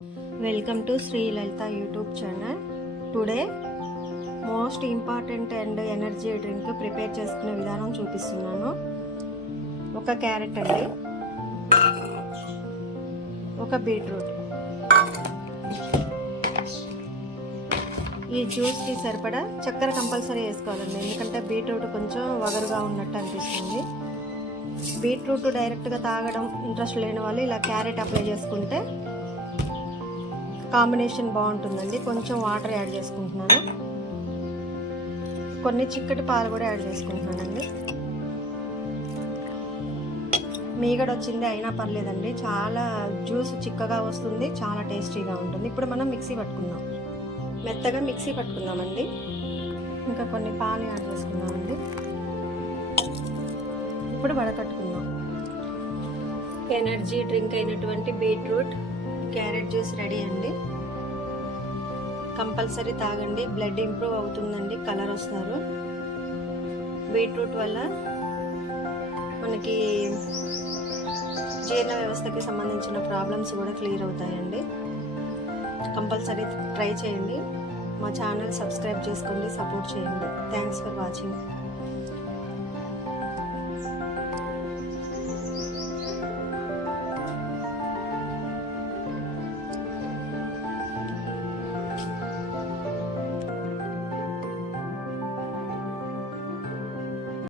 Welcome to Sri Lalitha YouTube channel. Today most important and energy drink prepare చేసుకునే విధానం చూపిస్తున్నాను. ఒక క్యారెట్ అండి, ఒక బీట్రూట్, ఈ జ్యూస్కి సరిపడా చక్కెర కంపల్సరీ వేసుకోవాలండి, ఎందుకంటే బీట్రూట్ కొంచెం వగరుగా ఉన్నట్టు అనిపిస్తుంది. బీట్రూట్ డైరెక్ట్గా తాగడం ఇంట్రెస్ట్ లేని వాళ్ళు ఇలా క్యారెట్ అప్లై చేసుకుంటే కాంబినేషన్ బాగుంటుందండి. కొంచెం వాటర్ యాడ్ చేసుకుంటున్నాను, కొన్ని చిక్కటి పాలు కూడా యాడ్ చేసుకుంటున్నానండి. మీగడ వచ్చింది అయినా పర్లేదండి, చాలా జ్యూస్ చిక్కగా వస్తుంది, చాలా టేస్టీగా ఉంటుంది. ఇప్పుడు మనం మిక్సీ పట్టుకుందాం, మెత్తగా మిక్సీ పట్టుకుందామండి. ఇంకా కొన్ని పాలు యాడ్ చేసుకుందామండి. ఇప్పుడు వడకట్టుకుందాం. ఎనర్జీ డ్రింక్ అయినటువంటి బీట్రూట్ క్యారెట్ జ్యూస్ రెడీ అండి. కంపల్సరీ తాగండి, బ్లడ్ ఇంప్రూవ్ అవుతుందండి, కలర్ వస్తారు. బీట్రూట్ వల్ల మనకి జీర్ణ వ్యవస్థకి సంబంధించిన ప్రాబ్లమ్స్ కూడా క్లియర్ అవుతాయండి. కంపల్సరీ ట్రై చేయండి. మా ఛానల్ సబ్స్క్రైబ్ చేసుకోండి, సపోర్ట్ చేయండి. Thanks for watching.